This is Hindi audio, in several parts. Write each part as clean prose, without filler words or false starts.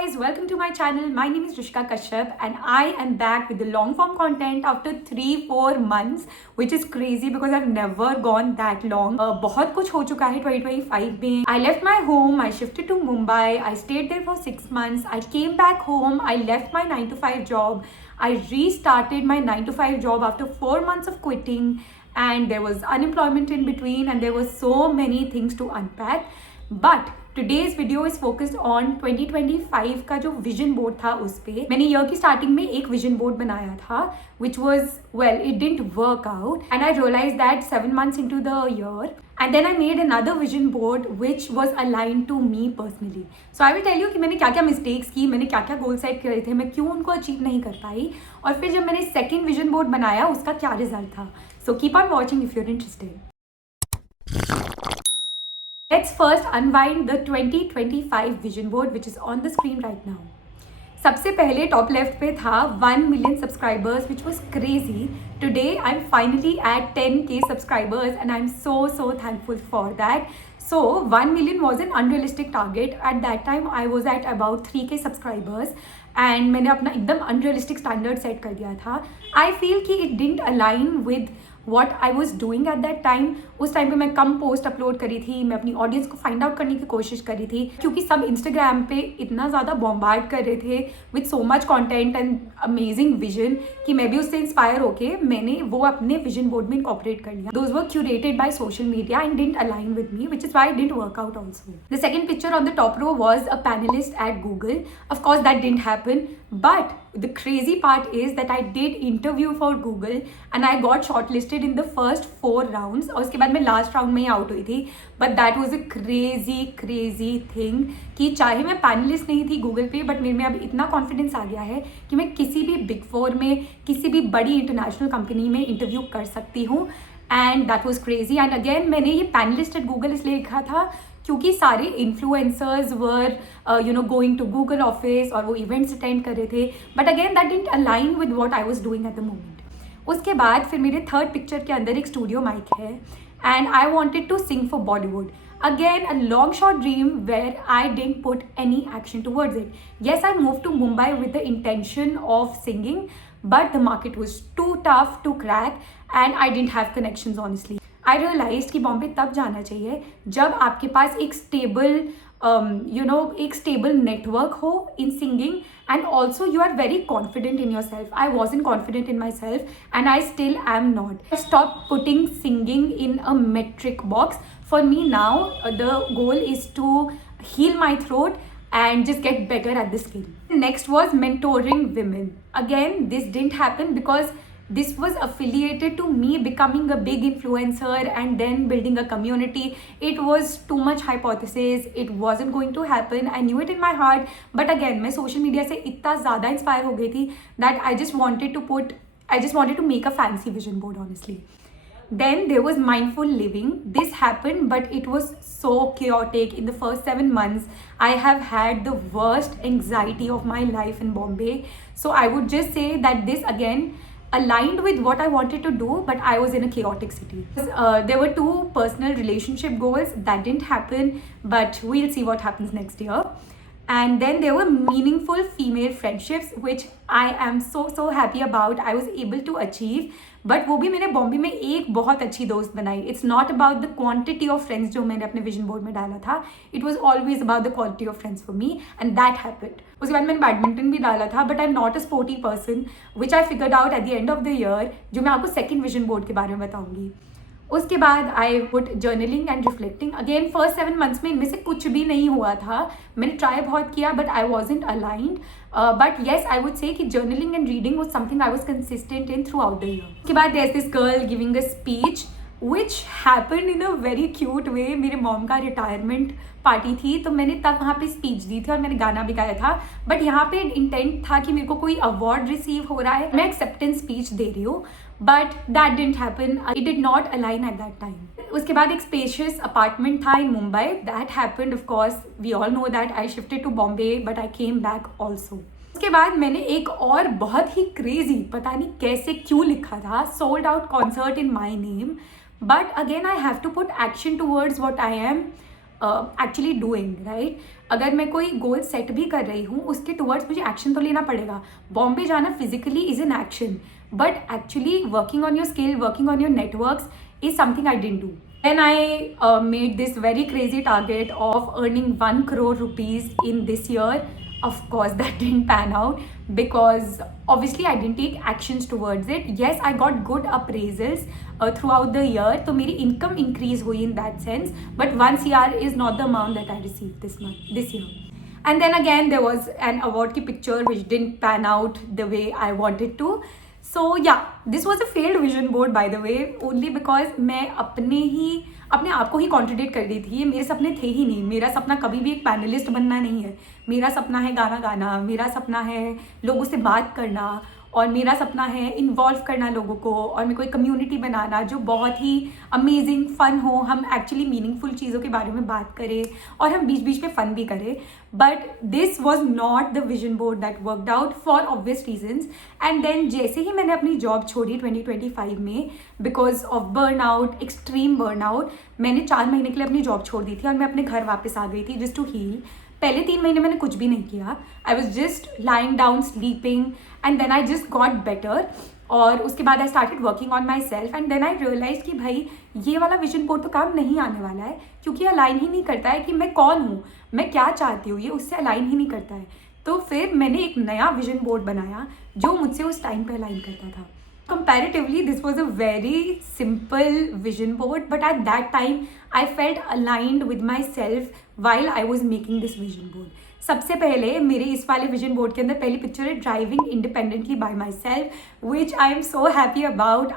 guys, welcome to my channel. My name is Rishika Kashyap and I am back with the long form content after 3-4 months, which is crazy because I've never gone that long. बहुत कुछ हो चुका है 2025 में. I left my home, I shifted to Mumbai, I stayed there for 6 months, I came back home, I left my 9 to 5 job, I restarted my 9 to 5 job after 4 months of quitting, and there was unemployment in between and there were so many things to unpack. But today's video is focused on 2025 का जो विजन बोर्ड था उस पे मैंने ईयर की स्टार्टिंग में एक विजन बोर्ड बनाया था which was well it didn't work out and I realized that 7 months into the year and then I made another vision board which was aligned to me personally. So I will tell you कि मैंने क्या क्या मिस्टेक्स की, मैंने क्या क्या गोल सेट करे थे, मैं क्यों उनको अचीव नहीं कर पाई और फिर जब मैंने सेकेंड विजन बोर्ड बनाया उसका क्या रिजल्ट था. So keep on watching if you're interested. Let's first unwind the 2025 vision board which is on the screen right now. सबसे पहले टॉप लेफ्ट पे था 1 million subscribers which was crazy. Today I'm finally at 10k subscribers and I'm so thankful for that. So 1 million was an unrealistic target. At that time I was at about 3k subscribers and मैंने अपना एकदम unrealistic standard set कर दिया था. I feel कि it didn't align with what I was doing at that time. उस टाइम पे मैं कम पोस्ट अपलोड करी थी, मैं अपनी ऑडियंस को फाइंड आउट करने की कोशिश करी थी क्योंकि सब इंस्टाग्राम पे इतना ज़्यादा बॉम्बार्ड कर रहे थे with so much content and amazing vision कि मैं भी उससे इंस्पायर होके मैंने वो अपने विजन बोर्ड में इनकॉर्पोरेट कर लिया. Those were curated by social media and didn't align with me which is why didn't work out also. The second picture on the top row was a panelist at Google. Of course that didn't happen but the crazy part is that I did interview for Google and I got shortlisted in the first 4 rounds और उसके बाद मैं लास्ट राउंड में ही आउट हुई थी. But that was a crazy thing कि चाहे मैं पैनलिस्ट नहीं थी गूगल पे बट मेरे में अब इतना कॉन्फिडेंस आ गया है कि मैं किसी भी बिग 4 में किसी भी बड़ी इंटरनेशनल कंपनी में इंटरव्यू कर सकती हूँ. And that was crazy. And again मैंने ये पैनलिस्ट एट गूगल इसलिए लिखा था क्योंकि सारे influencers were going to Google office और वो इवेंट्स अटेंड कर रहे थे. But again that didn't align with what I was doing at the moment. उसके बाद फिर मेरे थर्ड पिक्चर के अंदर एक स्टूडियो माइक है and I wanted to sing for Bollywood. Again, a long shot dream where I didn't put any action towards it. Yes, I moved to Mumbai with the intention of singing, but the market was too tough to crack and I didn't have connections honestly. I realized कि बॉम्बे तब जाना चाहिए जब आपके पास एक स्टेबल एक स्टेबल नेटवर्क हो इन singing and also you are very confident in yourself. I wasn't confident in myself and I still am not. I stopped putting singing in a metric box. For me now, the goal is to heal my throat and just get better at the skill. Next was mentoring women. Again, this didn't happen because this was affiliated to me becoming a big influencer and then building a community. It was too much hypothesis. It wasn't going to happen. I knew it in my heart. But again, मैं social media से इतना ज़्यादा inspire हो गई थी that I just wanted to make a fancy vision board honestly. Then there was mindful living. This happened, but it was so chaotic. In the first 7 months, I have had the worst anxiety of my life in Bombay. So I would just say that this again aligned with what I wanted to do, but I was in a chaotic city. There were 2 personal relationship goals that didn't happen, but we'll see what happens next year. And then there were meaningful female friendships which I am so happy about. I was able to achieve. But वो भी मैंने बॉम्बे में एक बहुत अच्छी दोस्त बनाई. It's not about the quantity of friends जो मैंने अपने विजन बोर्ड में डाला था. It was always about the quality of friends for me and that happened. उसके बाद मैंने बैडमिंटन भी डाला था but I am not a sporty person which I figured out at the end of the year, जो मैं आपको सेकेंड विजन बोर्ड के बारे में बताऊंगी. उसके बाद I put journaling and reflecting. Again first 7 months में इनमें से कुछ भी नहीं हुआ था. मैंने ट्राई बहुत किया but I wasn't aligned. But yes I would say कि journaling and reading was something I was consistent in throughout the year. उसके बाद there is this girl giving a speech which happen in a very cute way. मेरे मॉम का रिटायरमेंट पार्टी थी तो मैंने तब वहाँ पे स्पीच दी थी और मैंने गाना भी गाया था. बट यहाँ पे इंटेंट था कि मेरे को कोई अवार्ड रिसीव हो रहा है, मैं एक्सेप्टेंस स्पीच दे रही हूँ. But that didn't happen. It did not align at that time. उसके बाद एक स्पेशियस अपार्टमेंट था in Mumbai. That happened of course. We all know that I shifted to Bombay but I came back also. उसके बाद मैंने एक और बहुत ही क्रेजी, पता नहीं कैसे क्यों लिखा था, sold out concert in my name. But again I have to put action towards what I am. Actually doing, right? अगर मैं कोई गोल सेट भी कर रही हूँ उसके टुवर्ड्स मुझे एक्शन तो लेना पड़ेगा. बॉम्बे जाना physically is an action, but actually working on your skill, working on your networks is something I didn't do. Then I made this very crazy target of earning 1 crore rupees in this year. Of course, that didn't pan out because obviously I didn't take actions towards it. Yes, I got good appraisals throughout the year, so मेरी income increase हुई in that sense. But 1 CR is not the amount that I received this year. And then again, there was an award ki picture which didn't pan out the way I wanted to. So yeah, this was a failed vision board by the way, only because मैं अपने आप को ही कॉन्ट्रडिक्ट कर रही थी. ये मेरे सपने थे ही नहीं. मेरा सपना कभी भी एक पैनलिस्ट बनना नहीं है. मेरा सपना है गाना गाना, मेरा सपना है लोगों से बात करना, और मेरा सपना है इन्वॉल्व करना लोगों को, और मेरे को एक कम्युनिटी बनाना जो बहुत ही अमेजिंग फन हो. हम एक्चुअली मीनिंगफुल चीज़ों के बारे में बात करें और हम बीच बीच में फ़न भी करें. But this was not the vision board that worked out for obvious reasons. And then जैसे ही मैंने अपनी जॉब छोड़ी 2025 में because of burn out, extreme burn out, मैंने 4 महीने के लिए अपनी जॉब छोड़ दी थी और मैं अपने घर वापस आ गई थी जस्ट टू हील. पहले 3 महीने मैंने कुछ भी नहीं किया. I was just lying down sleeping and then I just got better. और उसके बाद I started working on myself and then I realise कि भाई ये वाला विजन बोर्ड तो काम नहीं आने वाला है, क्योंकि अलाइन ही नहीं करता है कि मैं कौन हूँ, मैं क्या चाहती हूँ, ये उससे अलाइन ही नहीं करता है. तो फिर मैंने एक नया विजन बोर्ड बनाया जो मुझसे उस टाइम पे अलाइन करता था. Comparatively, this was a very simple vision board, but at that time I felt aligned with myself while I was making this vision board. सबसे पहले मेरे इस वाले विजन बोर्ड के अंदर पहली पिक्चर है driving independently bye my self, which I am so happy about.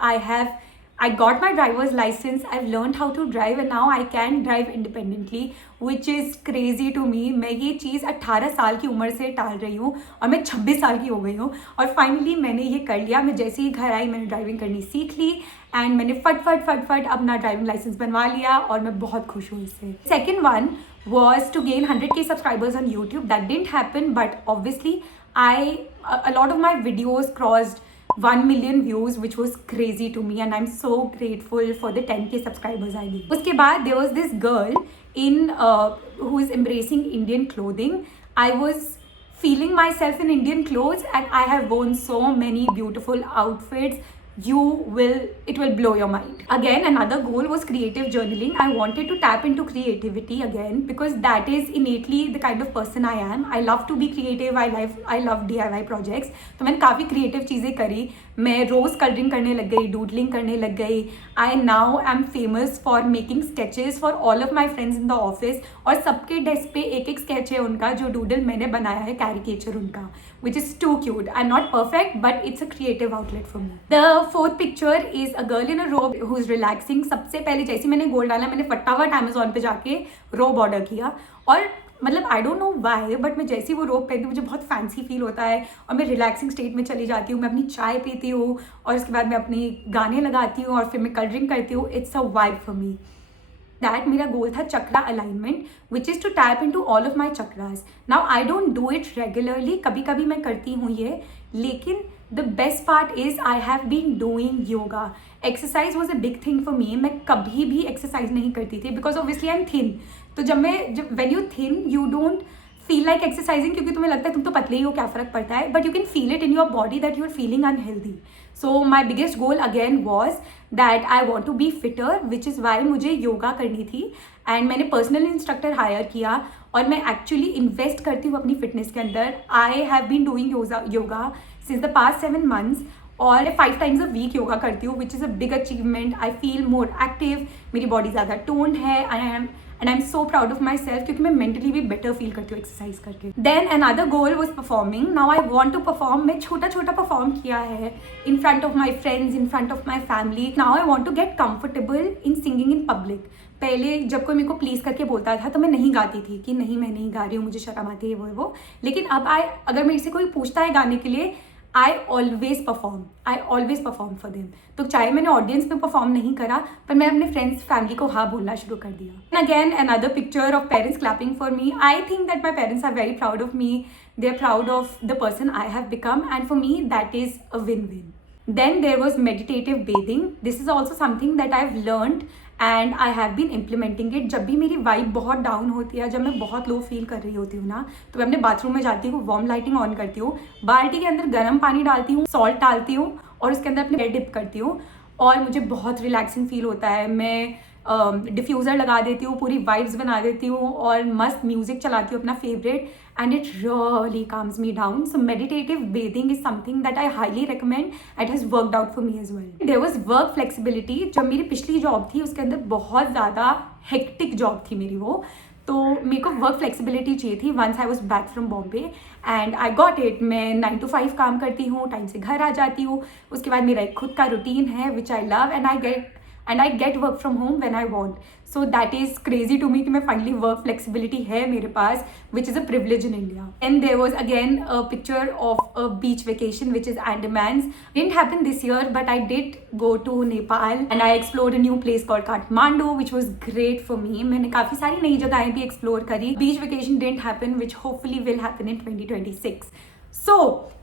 I got my driver's license, I've learned how to drive and now I can drive independently, which is crazy to me. मैं ये चीज़ 18 साल की उम्र से टाल रही हूँ और मैं 26 साल की हो गई हूँ और फाइनली मैंने ये कर लिया. मैं जैसे ही घर आई मैंने ड्राइविंग करनी सीख ली एंड मैंने फट अपना ड्राइविंग लाइसेंस बनवा लिया और मैं बहुत खुश हूँ इससे. Second one was to gain 100K subscribers on YouTube. That didn't happen, but obviously a lot of my videos crossed 1 million views, which was crazy to me and I'm so grateful for the 10K subscribers I did. उसके बाद there was this girl who is embracing Indian clothing. I was feeling myself in Indian clothes and I have worn so many beautiful outfits. It will blow your mind. Again, another goal was creative journaling. I wanted to tap into creativity again because that is innately the kind of person I am. I love to be creative. I love DIY projects. तो मैंने काफ़ी creative चीज़ें करी. मैं रोज़ कलरिंग करने लग गई, डूडलिंग करने लग गई. I now am famous for making sketches for all of my friends in the office. और सबके डेस्क पे एक स्केच है उनका जो डूडल मैंने बनाया है, कैरिकेचर उनका, which is too cute. I'm not perfect, but it's a creative outlet for me. The fourth picture is a girl in a robe who's relaxing. सबसे पहले जैसे मैंने गोल डाला मैंने फटाफट अमेजोन पे जाके रोब ऑर्डर किया और मतलब I don't know why but मैं जैसे ही वो रोब पहनती हूँ मुझे बहुत फैंसी फील होता है और मैं रिलैक्सिंग स्टेट में चली जाती हूँ. मैं अपनी चाय पीती हूँ और उसके बाद मैं अपनी गाने लगाती हूँ और फिर मैं कलरिंग करती हूँ. It's a vibe for me. That मेरा गोल था chakra alignment, which is to tap into all of my chakras. Now I don't do it regularly, कभी कभी मैं करती हूँ ये, लेकिन the best part is I have been doing yoga. Exercise was a big thing for me. मैं कभी भी एक्सरसाइज नहीं करती थी because obviously I am thin. तो जब when you thin you don't feel like exercising क्योंकि तुम्हें लगता है तुम तो पतले ही हो, क्या फ़र्क पड़ता है, but you can feel it in your body that you are feeling unhealthy. So my biggest goal again was that I want to be fitter, which is why मुझे योगा करनी थी एंड मैंने पर्सनल इंस्ट्रक्टर हायर किया और मैं एक्चुअली इन्वेस्ट करती हूँ अपनी फिटनेस के अंदर. I have been doing yoga since the past 7 months और 5 times a week योगा करती हूँ, विच is a big achievement. I feel more active, मेरी बॉडी ज़्यादा टोन्ड है and I am so proud of my self क्योंकि मैं मेंटली भी बेटर फील करती हूँ एक्सरसाइज करके. Then another goal was performing. Now I want to perform. मैं छोटा परफॉर्म किया है in front of my friends, in front of my family. Now I want to get comfortable in singing in public. पहले जब कोई मेरे को प्लीज़ करके बोलता था तो मैं नहीं गाती थी कि नहीं मैं नहीं गा रही हूँ, मुझे शर्म आती है वो. लेकिन अब अगर मेरे से कोई पूछता है गाने के लिए I always perform for them. तो चाहे मैंने ऑडियंस में परफॉर्म नहीं करा पर मैं अपने फ्रेंड्स फैमिली को हाँ बोलना शुरू कर दिया. And again another picture of parents clapping for me. I think that my parents are very proud of me. They are proud of the person I have become and for me that is a win win. Then there was meditative bathing. This is also something that I've learned and I have been implementing it. जब भी मेरी वाइब बहुत डाउन होती है, जब मैं बहुत लो फील कर रही होती हूँ ना, तो मैं अपने बाथरूम में जाती हूँ, वार्म लाइटिंग ऑन करती हूँ, बाल्टी के अंदर गर्म पानी डालती हूँ, सॉल्ट डालती हूँ और उसके अंदर अपने हेयर डिप करती हूँ और मुझे बहुत रिलैक्सिंग फील होता है. मैं डिफ्यूज़र लगा देती हूँ, पूरी वाइब्स बना देती हूँ और मस्त म्यूजिक चलाती हूँ अपना favourite, and it really calms me down. So meditative bathing is something that I highly recommend. It has worked out for me as well. There was work flexibility. जब मेरी पिछली जॉब थी उसके अंदर बहुत ज़्यादा हेक्टिक जॉब थी मेरी वो, तो मेरे को वर्क फ्लेक्सिबिलिटी चाहिए थी. Once I was back from Bombay and I got it. मैं 9 to 5 काम करती हूँ, टाइम से घर आ जाती हूँ. उसके बाद मेरा एक खुद का रूटीन है which I love, and I get work from home when I want. So that is crazy to me कि मैं फाइनली वर्क फ्लेक्सिबिलिटी है मेरे पास, which is a privilege in India. And there was again a picture of a beach vacation which is Andamans. Didn't happen this year, but I did go to Nepal and I explored a new place called Kathmandu, which was great for me. मैंने काफ़ी सारी नई जगहें भी एक्सप्लोर करी. Beach vacation didn't happen, which hopefully will happen in 2026. So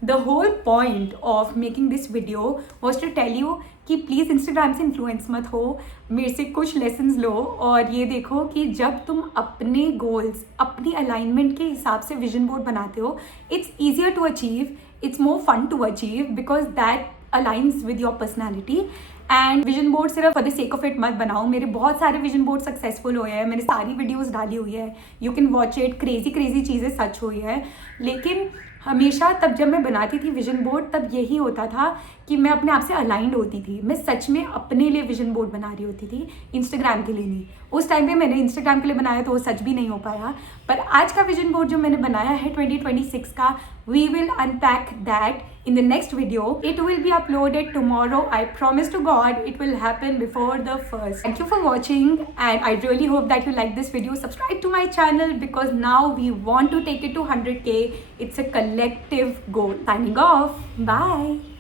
the whole point of making this video was to tell you कि प्लीज़ इंस्टाग्राम से इन्फ्लुएंस मत हो, मेरे से कुछ लेसन्स लो और ये देखो कि जब तुम अपने गोल्स, अपनी अलाइनमेंट के हिसाब से विजन बोर्ड बनाते हो, it's easier to achieve, it's more fun to achieve because that aligns with your personality. And vision board सिर्फ for the sake of it मत बनाओ. मेरे बहुत सारे विजन बोर्ड सक्सेसफुल हुए हैं, मैंने सारी वीडियोस डाली हुई है, you can watch it. Crazy चीज़ें सच हुई है. लेकिन हमेशा तब जब मैं बनाती थी विजन बोर्ड, तब यही होता था कि मैं अपने आप से अलाइंड होती थी. मैं सच में अपने लिए विजन बोर्ड बना रही होती थी, इंस्टाग्राम के लिए नहीं. उस टाइम पे मैंने इंस्टाग्राम के लिए बनाया तो वो सच भी नहीं हो पाया. पर आज का विजन बोर्ड जो मैंने बनाया है 2026 का, we will unpack that in the next video. It will be uploaded tomorrow. I promise to God it will happen before the 1st. Thank you for watching and I really hope that you like this video. Subscribe to my channel because now we want to take it to 100K. It's a collective goal. Signing off. Bye.